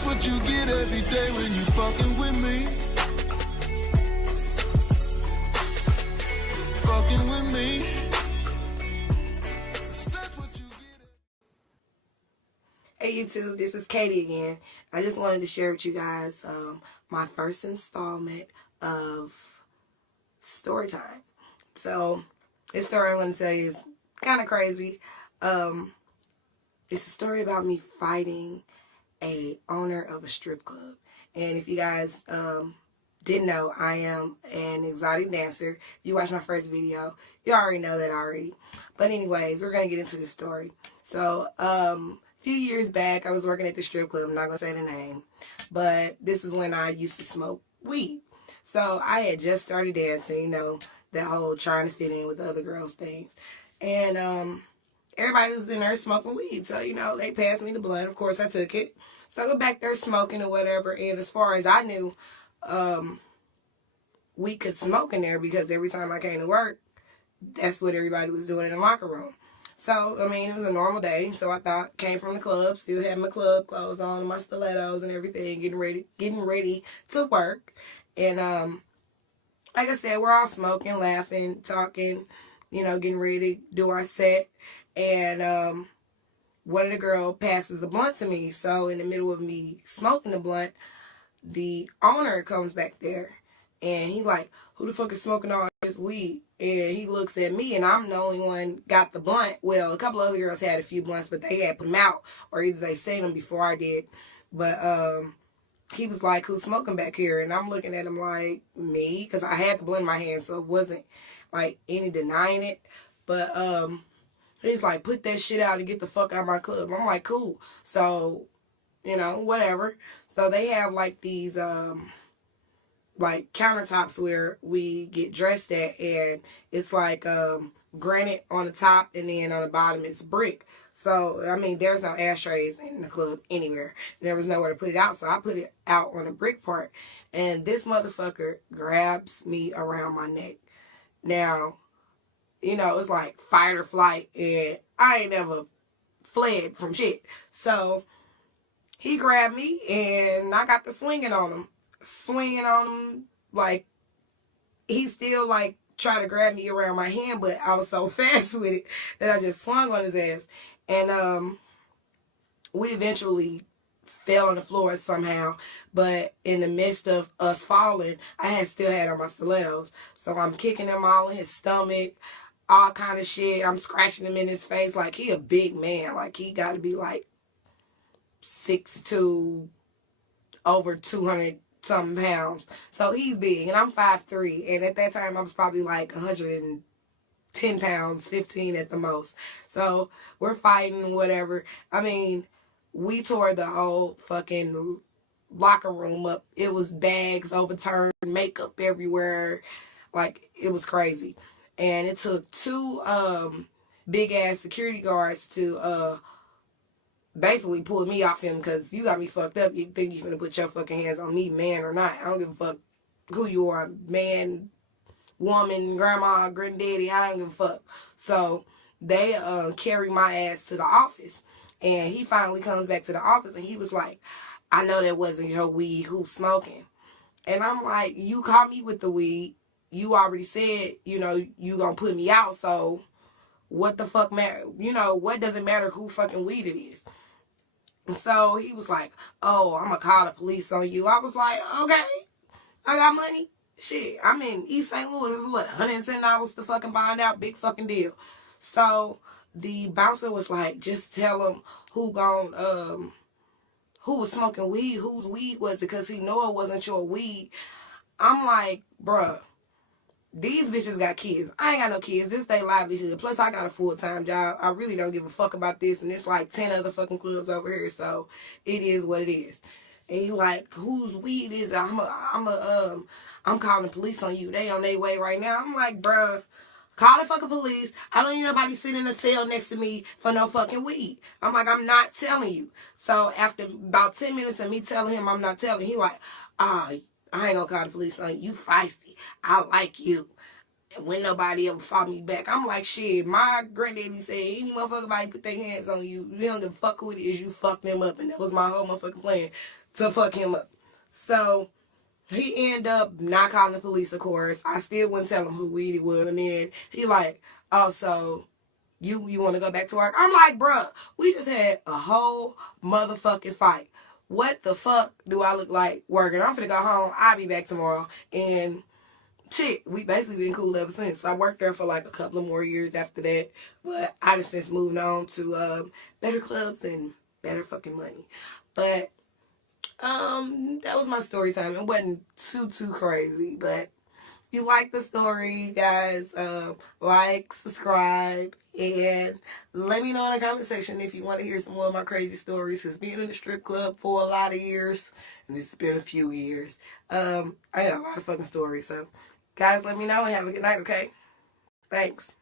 That's what you get every day when you fucking with me. Fucking with me. That's what you get. Hey YouTube, this is Katie again. I just wanted to share with you guys my first installment of Storytime. So this story I'm going to tell you is kind of crazy. It's a story about me fighting a owner of a strip club. And if you guys didn't know, I am an exotic dancer. You watched my first video, you already know that already. But anyways, we're going to get into this story. So a few years back, I was working at the strip club. I'm not going to say the name, but this is when I used to smoke weed. So I had just started dancing, you know, that whole trying to fit in with other girls things. And everybody was in there smoking weed. So, you know, they passed me the blunt. Of course, I took it. So I go back there smoking or whatever. And as far as I knew, we could smoke in there because every time I came to work, that's what everybody was doing in the locker room. So, I mean, it was a normal day. So I thought, came from the club, still had my club clothes on, my stilettos and everything, getting ready to work. And like I said, we're all smoking, laughing, talking, you know, getting ready to do our set. And one of the girls passes the blunt to me. So in the middle of me smoking the blunt, the owner comes back there. And he like, who the fuck is smoking all this weed? And he looks at me, and I'm the only one got the blunt. Well, a couple other girls had a few blunts, but they had put them out. Or either they saved them before I did. But he was like, who's smoking back here? And I'm looking at him like, me? Because I had the blunt in my hand, so it wasn't like any denying it. But he's like, put that shit out and get the fuck out of my club. I'm like, cool. So, you know, whatever. So they have like these like countertops where we get dressed at, and it's like granite on the top, and then on the bottom it's brick. So I mean, there's no ashtrays in the club anywhere. There was nowhere to put it out, so I put it out on the brick part, and this motherfucker grabs me around my neck. Now, you know, it's like fight or flight, and I ain't never fled from shit. So he grabbed me, and I got the swinging on him. Like he still like tried to grab me around my hand, but I was so fast with it that I just swung on his ass. And we eventually fell on the floor somehow, but in the midst of us falling, I still had on my stilettos. So I'm kicking him all in his stomach, all kind of shit. I'm scratching him in his face. Like, he a big man. Like, he got to be like 6'2", over 200 something pounds. So he's big, and I'm 5'3", and at that time I was probably like 110 pounds, 15 at the most. So we're fighting, whatever. I mean, we tore the whole fucking locker room up. It was bags overturned, makeup everywhere. Like, it was crazy. And it took two big ass security guards to basically pull me off him, because you got me fucked up. You think you're gonna put your fucking hands on me, man or not. I don't give a fuck who you are, man, woman, grandma, granddaddy, I don't give a fuck. So they carry my ass to the office, and he finally comes back to the office, and he was like, I know that wasn't your weed, who's smoking? And I'm like, you caught me with the weed, you already said, you know, you gonna put me out, so what the fuck matter? You know, what does it matter who fucking weed it is? And so he was like, oh, I'm gonna call the police on you. I was like, okay, I got money. Shit, I'm in East St. Louis. This is what, $110 to fucking find out? Big fucking deal. So the bouncer was like, just tell him who was smoking weed, whose weed was it, because he know it wasn't your weed. I'm like, bruh, these bitches got kids. I ain't got no kids. This their livelihood. Plus, I got a full-time job. I really don't give a fuck about this. And it's like 10 other fucking clubs over here. So, it is what it is. And he like, whose weed is it? I'm calling the police on you. They on their way right now. I'm like, bruh, call the fucking police. I don't need nobody sitting in a cell next to me for no fucking weed. I'm like, I'm not telling you. So, after about 10 minutes of me telling him I'm not telling, he like, I ain't gonna call the police on you. You feisty. I like you. And when nobody ever fought me back, I'm like, shit, my granddaddy said, any motherfucker body put their hands on you, you don't give a fuck who it is, you fuck them up. And that was my whole motherfucking plan. to fuck him up. So he ended up not calling the police, of course. I still wouldn't tell him who weed it was. And then he like, oh, so you want to go back to work? I'm like, bruh, we just had a whole motherfucking fight. What the fuck do I look like working? I'm finna go home. I'll be back tomorrow. And shit, we basically been cool ever since. I worked there for like a couple of more years after that. But I just since moved on to better clubs and better fucking money. But that was my story time. It wasn't too crazy, but if you like the story, guys, like, subscribe, and let me know in the comment section if you want to hear some more of my crazy stories. Because being in the strip club for a lot of years, and it's been a few years, I had a lot of fucking stories. So, guys, let me know and have a good night, okay? Thanks.